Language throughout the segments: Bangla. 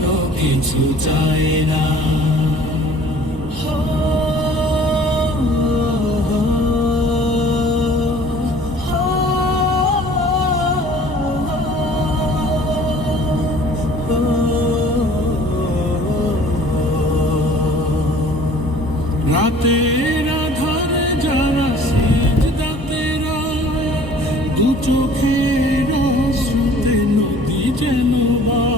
কোনো কিছু চায় না রাতের আধারে যারা সিজদাতে দু চোখের শ্রুতে নদী যেন বয়।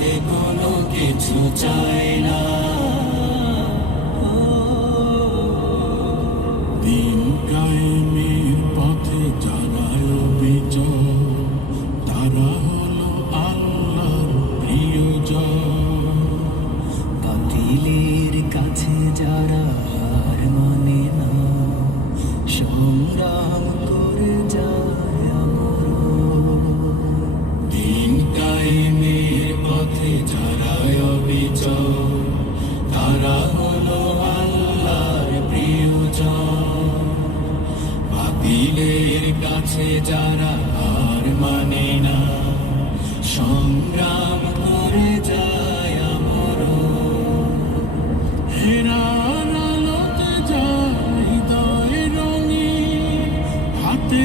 কাছে কোনো কিছু চায় না। দিন কায়েমের পথে যারা বিজয় তারা হলো আল্লাহর প্রিয়জন। বাতিলের কাছে যারা হার মানে না, সংগ্রাম বাতিলের কাছে যারা আর মানে না, সংগ্রাম করে যায় আমার হেরার আলোতে যায় রঙে, হাতে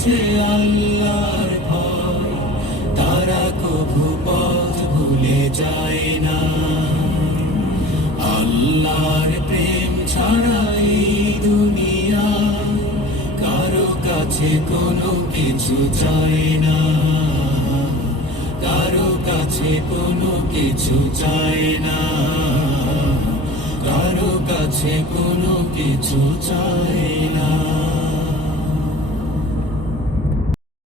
আছে আল্লাহর ভয়, তারা কবু পথ ভুলে যায় না। আল্লাহর প্রেম ছাড়া এই দুনিয়ায় কারও কাছে কোনো কিছু চায় না। কারও কাছে কোনো কিছু চায় না। কারও কাছে কোনো কিছু চায় না।